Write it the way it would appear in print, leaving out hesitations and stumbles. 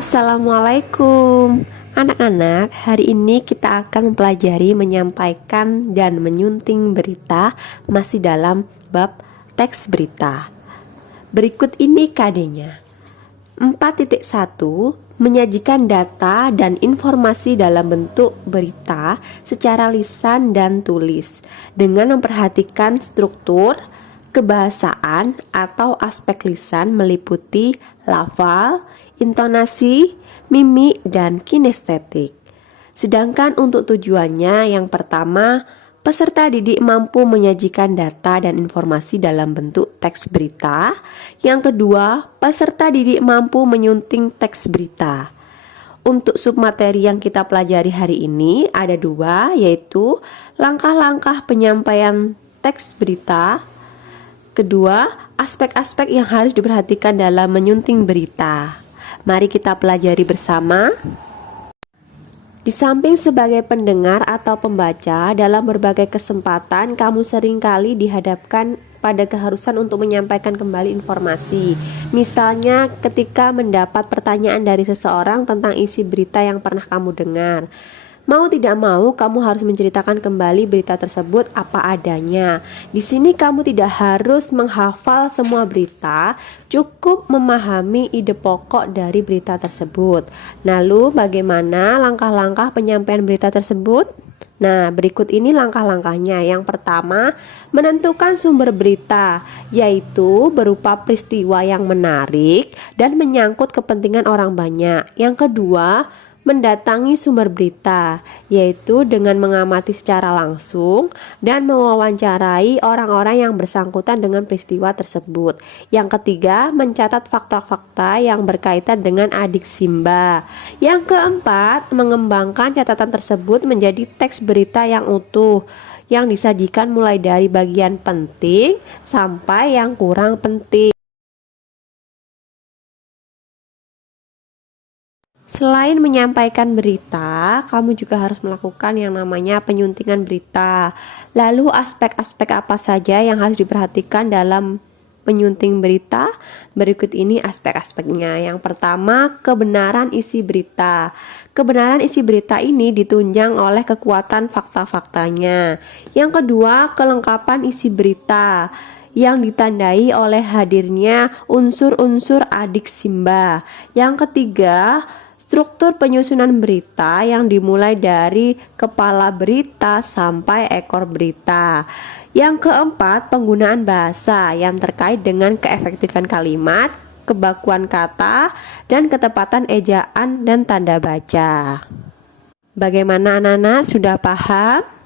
Assalamualaikum anak-anak, hari ini kita akan mempelajari menyampaikan dan menyunting berita masih dalam bab teks berita. Berikut ini KD-nya. 4.1 menyajikan data dan informasi dalam bentuk berita secara lisan dan tulis dengan memperhatikan struktur, kebahasaan atau aspek lisan meliputi lafal, intonasi, mimik, dan kinestetik. Sedangkan untuk tujuannya, yang pertama, peserta didik mampu menyajikan data dan informasi dalam bentuk teks berita. Yang kedua, peserta didik mampu menyunting teks berita. Untuk submateri yang kita pelajari hari ini ada dua, yaitu langkah-langkah penyampaian teks berita. Kedua, aspek-aspek yang harus diperhatikan dalam menyunting berita. Mari kita pelajari bersama. Di samping sebagai pendengar atau pembaca, dalam berbagai kesempatan kamu seringkali dihadapkan pada keharusan untuk menyampaikan kembali informasi. Misalnya ketika mendapat pertanyaan dari seseorang tentang isi berita yang pernah kamu dengar. Mau tidak mau, kamu harus menceritakan kembali berita tersebut apa adanya. Di sini kamu tidak harus menghafal semua berita, cukup memahami ide pokok dari berita tersebut. Lalu, bagaimana langkah-langkah penyampaian berita tersebut? Nah, berikut ini langkah-langkahnya. Yang pertama, menentukan sumber berita, yaitu berupa peristiwa yang menarik dan menyangkut kepentingan orang banyak. Yang kedua, mendatangi sumber berita, yaitu dengan mengamati secara langsung dan mewawancarai orang-orang yang bersangkutan dengan peristiwa tersebut. Yang ketiga, mencatat fakta-fakta yang berkaitan dengan adik Simba. Yang keempat, mengembangkan catatan tersebut menjadi teks berita yang utuh, yang disajikan mulai dari bagian penting sampai yang kurang penting. Selain menyampaikan berita, kamu juga harus melakukan yang namanya penyuntingan berita. Lalu aspek-aspek apa saja yang harus diperhatikan dalam menyunting berita? Berikut ini aspek-aspeknya. Yang pertama, kebenaran isi berita. Kebenaran isi berita ini ditunjang oleh kekuatan fakta-faktanya. Yang kedua, kelengkapan isi berita yang ditandai oleh hadirnya unsur-unsur adik Simba. Yang ketiga, struktur penyusunan berita yang dimulai dari kepala berita sampai ekor berita. Yang keempat, penggunaan bahasa yang terkait dengan keefektifan kalimat, kebakuan kata, dan ketepatan ejaan dan tanda baca. Bagaimana anak-anak, sudah paham?